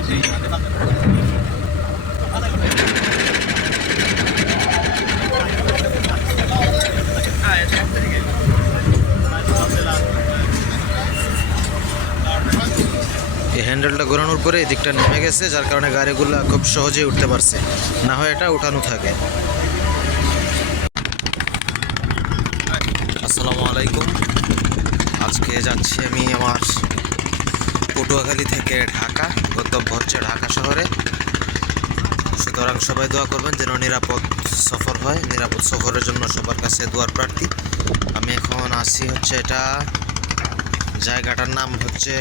এই হ্যান্ডেলটা ঘোরানোর পরে এই দিকটা নেমে গেছে, যার কারণে গাড়িগুলো খুব সহজেই উঠতে পারছে, না হয় এটা উঠানো থাকে। আসসালামু আলাইকুম। আজকে যাচ্ছি আমি আমার পটুয়াখালী থেকে ঢাকা, গন্তব্য হচ্ছে ঢাকা শহরে। সুতরাং সবাই দোয়া করবেন যেন নিরাপদ সফর হয়। নিরাপদ সফরের জন্য সবার কাছে দোয়ার প্রার্থী। আমি এখন আসি হচ্ছে এটা জায়গাটার নাম হচ্ছে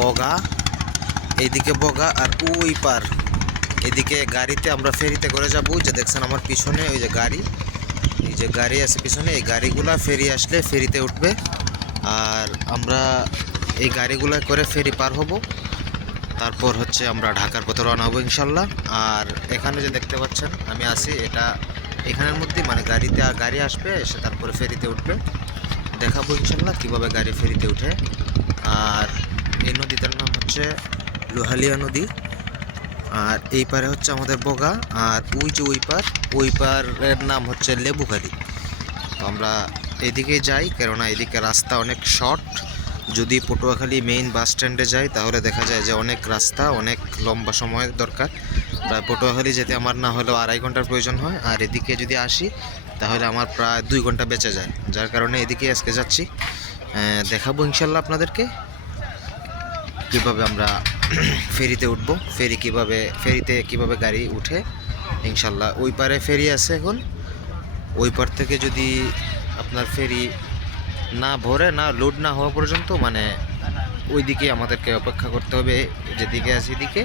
বগা, এইদিকে বগা আর ওই পার এদিকে গাড়িতে আমরা ফেরিতে করে যাবো। যে দেখছেন আমার পিছনে ওই যে গাড়ি, এই যে গাড়ি আছে পিছনে, এই গাড়িগুলা ফেরি আসলে ফেরিতে উঠবে, আর আমরা এই গাড়িগুলো করে ফেরি পার হব। তারপর হচ্ছে আমরা ঢাকার পথে রওনা হবো ইনশাল্লাহ। আর এখানে যে দেখতে পাচ্ছেন আমি আছি, এটা এখানের মধ্যেই মানে গাড়িতে গাড়ি আসবে, এসে তারপরে ফেরিতে উঠবে। দেখাবো ইনশাল্লাহ কীভাবে গাড়ি ফেরিতে উঠে। আর এই নদীটার নাম হচ্ছে লোহালিয়া নদী। আর এই পারে হচ্ছে আমাদের বগা, আর ওই যে ওই পারের নাম হচ্ছে লেবুখালী। তো আমরা এদিকে যাই, কেননা এদিকে রাস্তা অনেক শর্ট। যদি পটুয়াখালী মেইন বাস স্ট্যান্ডে যাই তাহলে দেখা যায় যে অনেক রাস্তা, অনেক লম্বা সময়ের দরকার। প্রায় পটুয়াখালী যেতে আমার না হলেও 2.5 ঘন্টার প্রয়োজন হয়, আর এদিকে যদি আসি তাহলে আমার প্রায় 2 ঘন্টা বেঁচে যায়। যার কারণে এদিকে আজকে যাচ্ছি। দেখাবো ইনশাল্লাহ আপনাদেরকে কীভাবে আমরা ফেরিতে উঠব, ফেরিতে কীভাবে গাড়ি উঠে ইনশাল্লাহ। ওই পারে ফেরি আছে এখন, ওই পার থেকে যদি আপনার ফেরি না ভরে, না লোড না হওয়া পর্যন্ত মানে ওই দিকে আমাদেরকে অপেক্ষা করতে হবে, যেদিকে আছে এদিকে।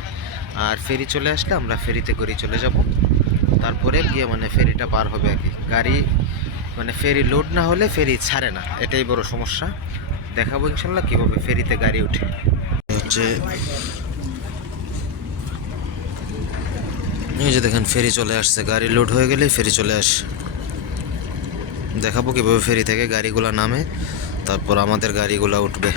আর ফেরি চলে আসলে আমরা ফেরিতে করে চলে যাব, তারপরে গিয়ে মানে ফেরিটা পার হবে আর কি। গাড়ি মানে ফেরি লোড না হলে ফেরি ছাড়ে না, এটাই বড় সমস্যা। দেখাবো ইনশাল্লাহ কীভাবে ফেরিতে গাড়ি উঠে। হচ্ছে এই যে দেখেন ফেরি চলে আসছে, গাড়ি লোড হয়ে গেলে ফেরি চলে আসে। দেখাবো কীভাবে ফেরি থেকে গাড়িগুলো নামে, তারপর আমাদের গাড়িগুলো উঠবে।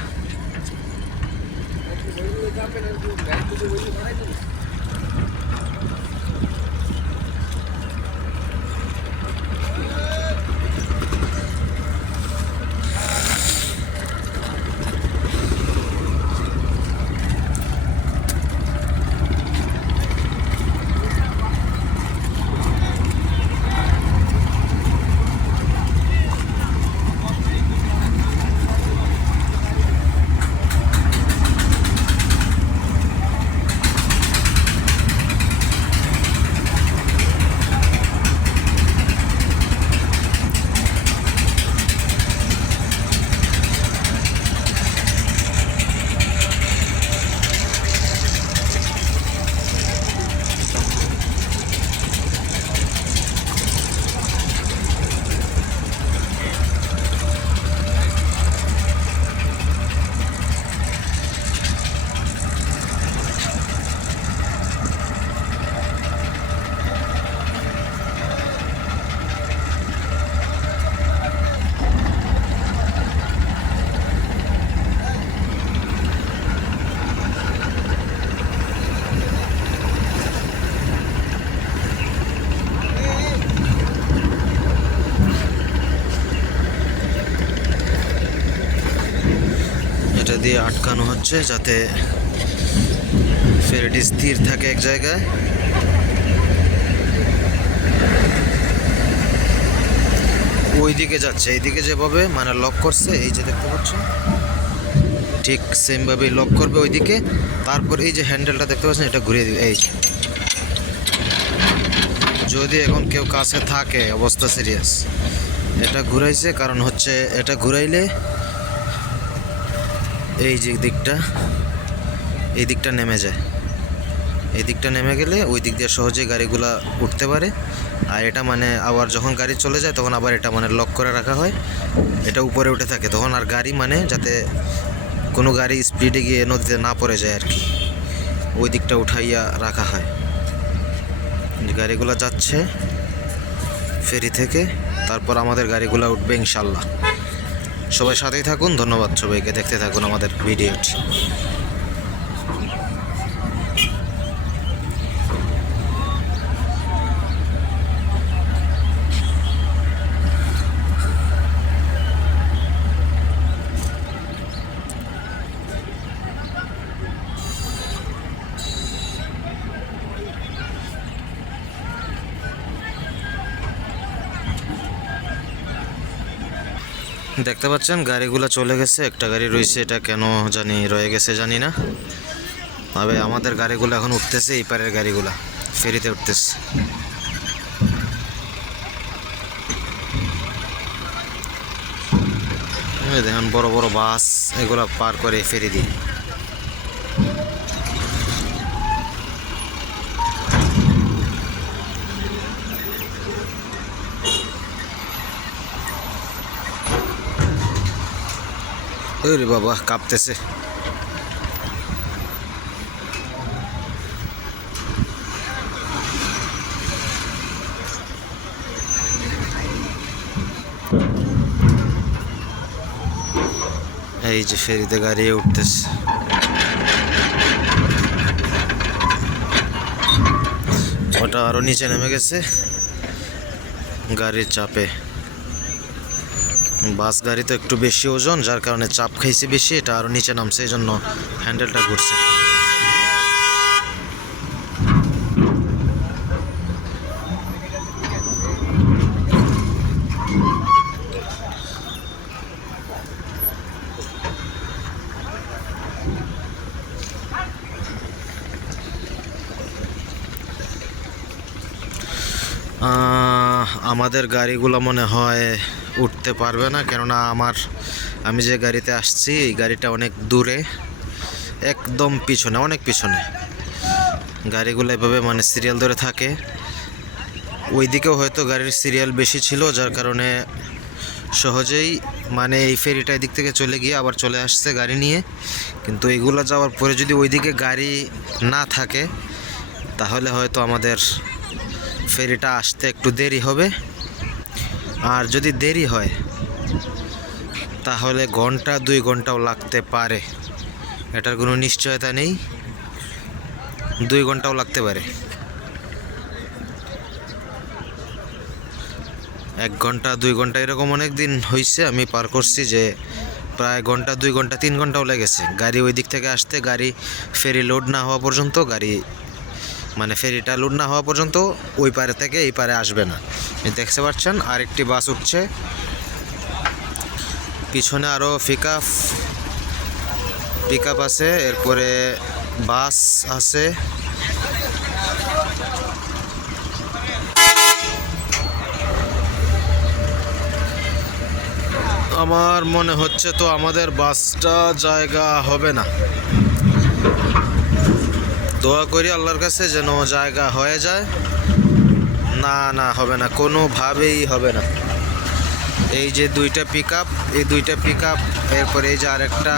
এটা দিয়ে আটকানো হচ্ছে যাতে ফেরিটি স্থির থাকে এক জায়গায়। ওইদিকে যাচ্ছে, এইদিকে যেভাবে মানে লক করছে, এই যে দেখতে পাচ্ছেন ঠিক সেমভাবে লক করবে ওইদিকে। তারপর এই যে হ্যান্ডেলটা দেখতে পাচ্ছেন, এটা ঘুরিয়ে দিবে। এই যদি এখন কেউ কাছে থাকে অবস্থা সিরিয়াস, এটা ঘুরাইছে কারণ হচ্ছে এটা ঘুরাইলে এই যে দিকটা, এই দিকটা নেমে যায়। এই দিকটা নেমে গেলে ওই দিক দিয়ে সহজে গাড়িগুলা উঠতে পারে। আর এটা মানে আবার যখন গাড়ি চলে যায় তখন আবার এটা মানে লক করে রাখা হয়, এটা উপরে উঠে থাকে তখন। আর গাড়ি মানে যাতে কোনো গাড়ি স্পিডে গিয়ে নদীতে না পড়ে যায় আর কি, ওই দিকটা উঠাইয়া রাখা হয়। গাড়িগুলো যাচ্ছে ফেরি থেকে, তারপর আমাদের গাড়িগুলো উঠবে ইনশাল্লাহ। সবাই সাথেই থাকুন, ধন্যবাদ সবাইকে, দেখতে থাকুন আমাদের ভিডিওটি। দেখতে পাচ্ছেন গাড়িগুলো চলে গেছে, একটা গাড়ি রয়েছে, এটা কেন জানি রয়ে গেছে জানি না। তবে আমাদের গাড়িগুলো এখন উঠতেছে, এই পারের গাড়িগুলা ফেরিতে উঠতেছে। দেখেন বড় বড় বাস এগুলা পার করে ফেরি দিয়ে। ওরে বাবা কাঁপতেছে। এই যে ফেরিতে গাড়ি উঠতেছে। ওটা আরো নিচে নেমে গেছে গাড়ির চাপে। বাস গাড়ি তো একটু বেশি ওজন, যার কারণে চাপ খাইছে বেশি, এটা আরো নিচে নামছে, এই জন্য হ্যান্ডেলটা ঘুরছে। আমাদের গাড়িগুলো মনে হয় উঠতে পারবে না, কেননা আমি যে গাড়িতে আসছি এই গাড়িটা অনেক দূরে, একদম পিছনে, অনেক পিছনে। গাড়িগুলো এভাবে মানে সিরিয়াল ধরে থাকে। ওইদিকেও হয়তো গাড়ির সিরিয়াল বেশি ছিল, যার কারণে সহজেই মানে এই ফেরিটা এদিক থেকে চলে গিয়ে আবার চলে আসছে গাড়ি নিয়ে। কিন্তু এইগুলো যাওয়ার পরে যদি ওইদিকে গাড়ি না থাকে তাহলে হয়তো আমাদের ফেরিটা আসতে একটু দেরি হবে। আর যদি দেরি হয় তাহলে ঘন্টা 2 ঘন্টাও লাগতে পারে, এটার কোনো নিশ্চয়তা নেই, 2 ঘন্টাও লাগতে পারে। 1 ঘন্টা 2 ঘন্টা এরকম অনেক দিন হয়েছে আমি পার করছি, যে প্রায় ঘন্টা 2 ঘন্টা 3 ঘন্টাও লেগেছে গাড়ি ওই দিক থেকে আসতে। গাড়ি ফেরি লোড না হওয়া পর্যন্ত, গাড়ি মানে ফেরিটা লোড না হওয়া পর্যন্ত ওই পারে থেকে এই পারে আসবে না। দেখতে পাচ্ছেন আরেকটি বাস উঠছে, পিছনে আরও পিক আপ আছে, এরপরে বাস আছে। আমার মনে হচ্ছে তো আমাদের বাসটা জায়গা হবে না। দোয়া করি আল্লাহর কাছে যেন জায়গা হয়ে যায়। না হবে না, কোনোভাবেই হবে না। এই যে 2টা পিক আপ, এই 2টা পিক আপ, এরপরে এই যে আরেকটা,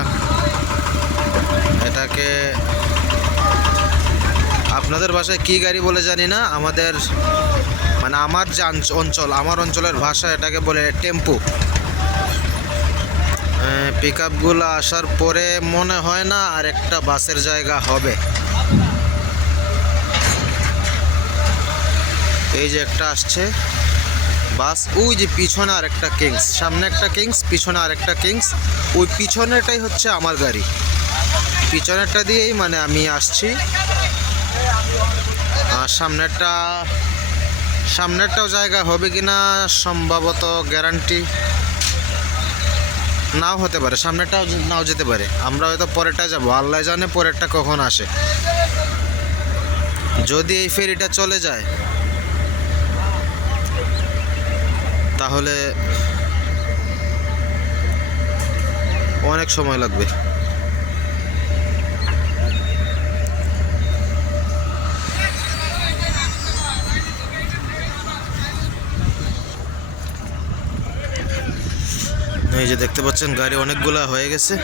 এটাকে আপনাদের ভাষায় কি গাড়ি বলে জানি না, আমাদের মানে আমার যে আমার অঞ্চলের ভাষা এটাকে বলে টেম্পু। পিক আপগুলো আসার পরে মনে হয় না আর একটা বাসের জায়গা হবে। এই যে একটা আসছে বাস, ওই যে পিছনে আরেকটা কিংস, সামনে একটা কিংস, পিছনে আরেকটা কিংস। ওই পিছনেরটাই হচ্ছে আমার গাড়ি, পিছনেরটা দিয়েই মানে আমি আসছি। আর সামনেরটাও জায়গা হবে কিনা সম্ভবত গ্যারান্টি নাও হতে পারে, সামনেরটাও নাও যেতে পারে। আমরা হয়তো পরেরটা যাব, আল্লাহ জানে পরেরটা কখন আসে। যদি এই ফেরিটা চলে যায় তাহলে অনেক সময় লাগবে। এই যে দেখতে পাচ্ছেন গাড়ি অনেকগুলা হয়ে গেছে।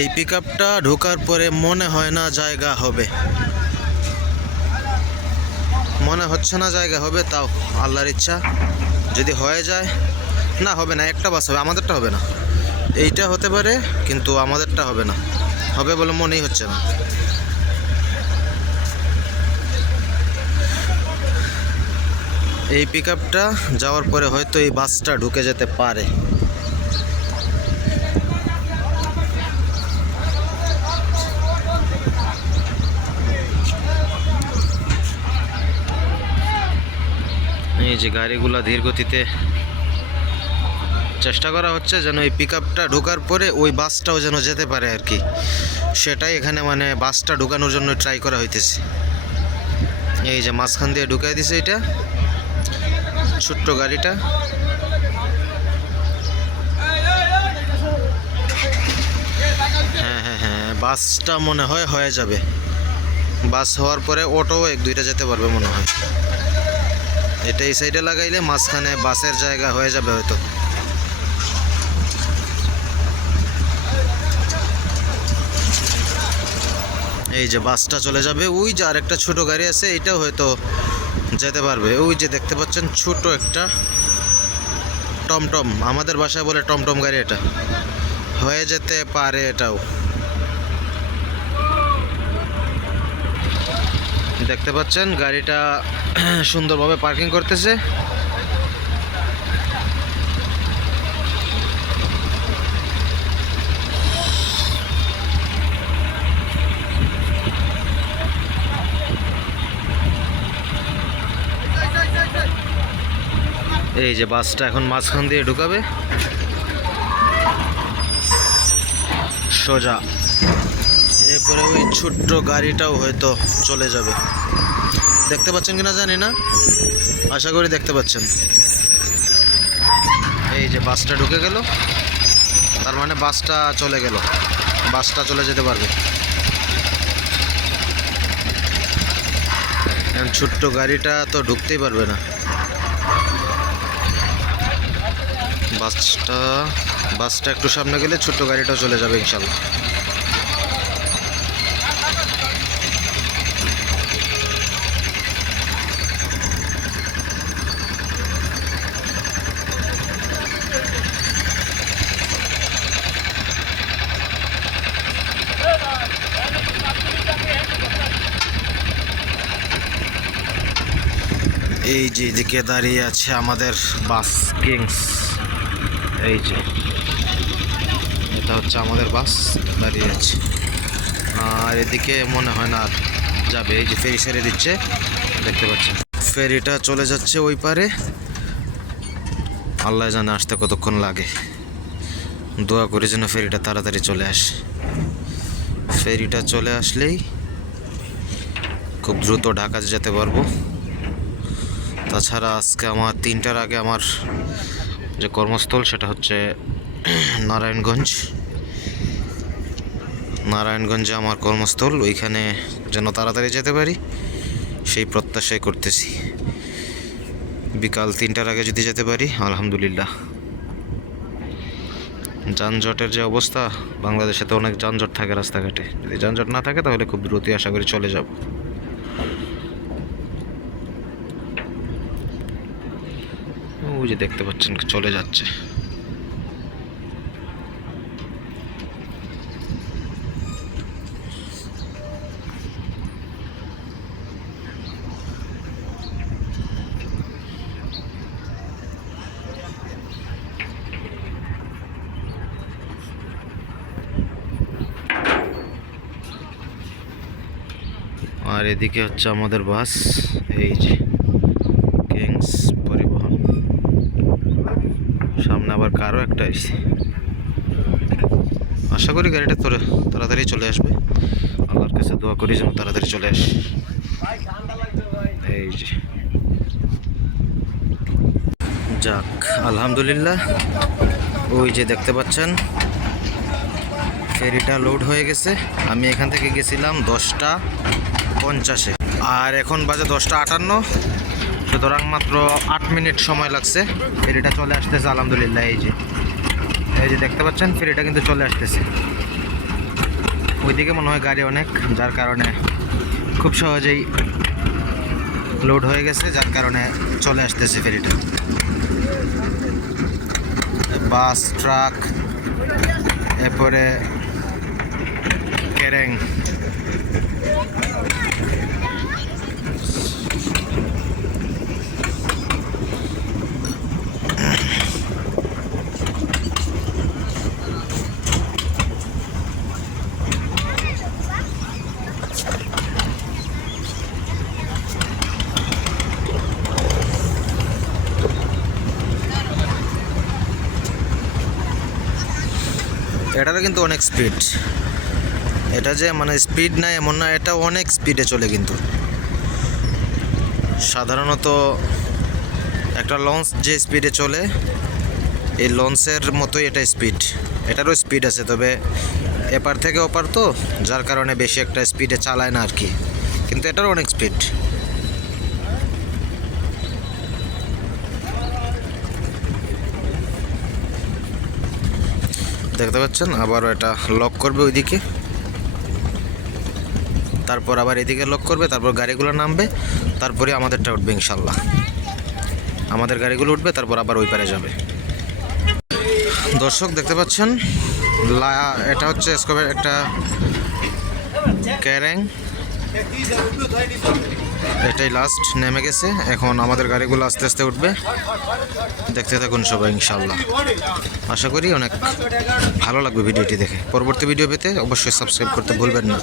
এই পিক আপটা ঢোকার পরে মনে হয় না জায়গা হবে, মনে হচ্ছে না জায়গা হবে। তাও আল্লাহর ইচ্ছা, যদি হয়ে যায়। না হবে না, একটা বাস হবে, আমাদেরটা হবে না। এইটা হতে পারে কিন্তু আমাদেরটা হবে না, হবে বলে মনেই হচ্ছে না। এই পিক আপটা যাওয়ার পরে হয়তো এই বাসটা ঢুকে যেতে পারে। এই যে গাড়িগুলা ধীর গতিতে চেষ্টা করা হচ্ছে যেন এই পিক আপটা ঢোকার পরে ওই বাসটাও যেন যেতে পারে আর কি, সেটাই এখানে মানে বাসটা ঢোকানোর জন্য ট্রাই করা হইতেছে। এই যে মাঝখান দিয়ে ঢুকাই দিছে এটা ছোট্ট গাড়িটা। হ্যাঁ হ্যাঁ হ্যাঁ, বাসটা মনে হয় হয়ে যাবে। বাস হওয়ার পরে অটো এক দুইটা যেতে পারবে মনে হয়। এটা এই সাইডে লাগাইলে মাঝখানে বাসের জায়গা হয়ে যাবে হয়তো। এই যে বাসটা চলে যাবে, ওই যে আরেকটা ছোট গাড়ি আছে, এটাও হয়তো যেতে পারবে। ওই যে দেখতে পাচ্ছেন ছোট একটা টমটম, আমাদের বাসায় বলে টমটম গাড়ি, এটা হয়ে যেতে পারে এটাও। দেখতে পাচ্ছেন গাড়িটা সুন্দরভাবে পার্কিং করতেছে। এই যে বাসটা এখন মাঝখান দিয়ে ঢুকাবে সোজা, এরপরে ওই ছোট্ট গাড়িটাও হয়তো চলে যাবে। দেখতে পাচ্ছেন কিনা জানি না, আশা করি দেখতে পাচ্ছেন। এই যে বাসটা ঢুকে গেল, তার মানে বাসটা চলে গেল, বাসটা চলে যেতে পারবে। ছোট্ট গাড়িটা তো ঢুকতেই পারবে না। বাসটা একটু সামনে গেলে ছোট্ট গাড়িটাও চলে যাবে ইনশাল্লাহ। এই যে এদিকে দাঁড়িয়ে আছে আমাদের বাস কিংস, এই যে এটা হচ্ছে আমাদের বাস দাঁড়িয়ে আছে। আর এদিকে মনে হয় না আর যাবে, এই যে ফেরি ছেড়ে দিচ্ছে দেখতে পাচ্ছেন, ফেরিটা চলে যাচ্ছে ওই পারে। আল্লাহ জানে আসতে কতক্ষণ লাগে, দোয়া করে যেন ফেরিটা তাড়াতাড়ি চলে আসে। ফেরিটা চলে আসলেই খুব দ্রুত ঢাকা যেতে পারবো। তাছাড়া আজকে আমার 3টার আগে আমার যে কর্মস্থল সেটা হচ্ছে নারায়ণগঞ্জে আমার কর্মস্থল, ওইখানে যেন তাড়াতাড়ি যেতে পারি সেই প্রত্যাশাই করতেছি। বিকাল 3টার আগে যদি যেতে পারি আলহামদুলিল্লাহ। যানজটের যে অবস্থা, বাংলাদেশে তো অনেক যানজট থাকে রাস্তাঘাটে, যদি যানজট না থাকে তাহলে খুব দ্রুতই আশা করি চলে যাব। ওই যে দেখতে পাচ্ছেন চলে যাচ্ছে। আর এদিকে হচ্ছে আমাদের বাস, এই যে কিংস পরিবহন। সামনে আবার কারও একটা এসে, আশা করি গাড়িটা তাড়াতাড়ি চলে আসবে। আল্লাহর কাছে দোয়া করি যেন তাড়াতাড়ি চলে আসে। এই যে যাক আলহামদুলিল্লাহ, ওই যে দেখতে পাচ্ছেন ফেরিটা লোড হয়ে গেছে। আমি এখান থেকে গেছিলাম 10টা 50-এ, আর এখন বাজে 10টা 58, সুতরাং মাত্র 8 মিনিট সময় লাগছে। ফেরিটা চলে আসতেছে আলহামদুলিল্লাহ। এই যে দেখতে পাচ্ছেন ফেরিটা কিন্তু চলে আসতেছে। ওইদিকে মনে হয় গাড়ি অনেক, যার কারণে খুব সহজেই লোড হয়ে গেছে, যার কারণে চলে আসতেছে ফেরিটা। বাস, ট্রাক, এরপরে কেরেং, এটারও কিন্তু অনেক স্পিড। এটা যে মানে স্পিড না এমন না, এটা অনেক স্পিডে চলে কিন্তু। সাধারণত একটা লঞ্চ যে স্পিডে চলে, এই লঞ্চের মতোই এটা স্পিড। এটারও স্পিড আছে, তবে এপার থেকে ওপার তো, যার কারণে বেশি একটা স্পিডে চালায় না আর কি, কিন্তু এটারও অনেক স্পিড। দেখতে পাচ্ছেন, আবারও এটা লক করবে ওইদিকে, তারপর আবার এদিকে লক করবে, তারপর গাড়িগুলো নামবে, তারপরে আমাদেরটা উঠবে ইনশাল্লাহ। আমাদের গাড়িগুলো উঠবে, তারপর আবার ওই পারে যাবে। দর্শক দেখতে পাচ্ছেন, এটা হচ্ছে স্কোপের একটা ক্যারেং, এটাই লাস্ট নেমে গেছে। এখন আমাদের গাড়িগুলো আস্তে আস্তে উঠবে, দেখতে থাকুন সবাই ইনশাল্লাহ। আশা করি অনেক ভালো লাগবে ভিডিওটি দেখে। পরবর্তী ভিডিও পেতে অবশ্যই সাবস্ক্রাইব করতে ভুলবেন না।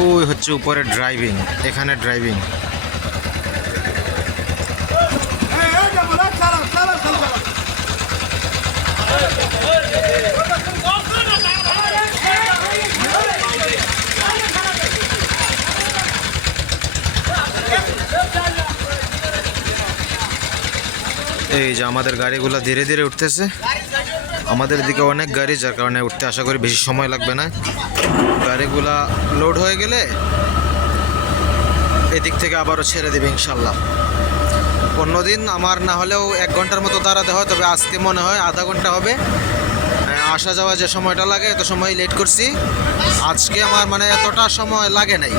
ওই হচ্ছে উপরে ড্রাইভিং, এখানে ড্রাইভিং। এই যে আমাদের গাড়িগুলো ধীরে ধীরে উঠতেছে, আমাদের দিকে অনেক গাড়ি, যার কারণে উঠতে আশা করি বেশি সময় লাগবে না। গাড়িগুলা লোড হয়ে গেলে এদিক থেকে আবারও ছেড়ে দেবে ইনশাল্লাহ। অন্যদিন আমার না হলেও 1 ঘন্টার মতো দাঁড়াতে হয়, তবে আজকে মনে হয় আধা ঘন্টা হবে। আসা যাওয়া যে সময়টা লাগে এত সময় লেট করছি, আজকে আমার মানে এতটা সময় লাগে নাই।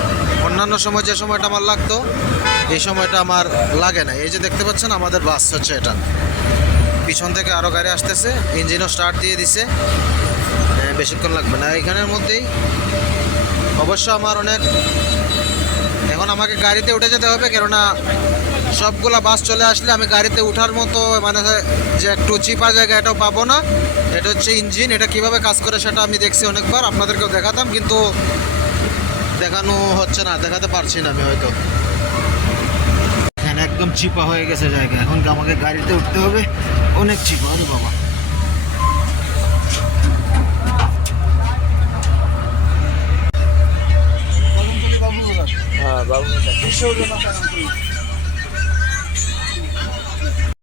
অন্যান্য সময় যে সময়টা আমার লাগতো, এই সময়টা আমার লাগে না। এই যে দেখতে পাচ্ছেন আমাদের বাস হচ্ছে এটা, পিছন থেকে আরও গাড়ি আসতেছে, ইঞ্জিনও স্টার্ট দিয়ে দিছে, বেশিক্ষণ লাগবে না এখানের মধ্যেই। অবশ্য আমার অনেক, এখন আমাকে গাড়িতে উঠে যেতে হবে, কেননা সবগুলা বাস চলে আসলে আমি গাড়িতে উঠার মতো মানে যে একটু চিপা জায়গা এটাও পাবো না। এটা হচ্ছে ইঞ্জিন, এটা কিভাবে কাজ করে সেটা আমি দেখছি অনেকবার, আপনাদেরকেও দেখাতাম, কিন্তু দেখানো হচ্ছে না, দেখাতে পারছি না আমি হয়তো। এখানে একদম চিপা হয়ে গেছে জায়গা, এখন আমাকে গাড়িতে উঠতে হবে, অনেক চিপা। আরে বাবা, হ্যাঁ বাবু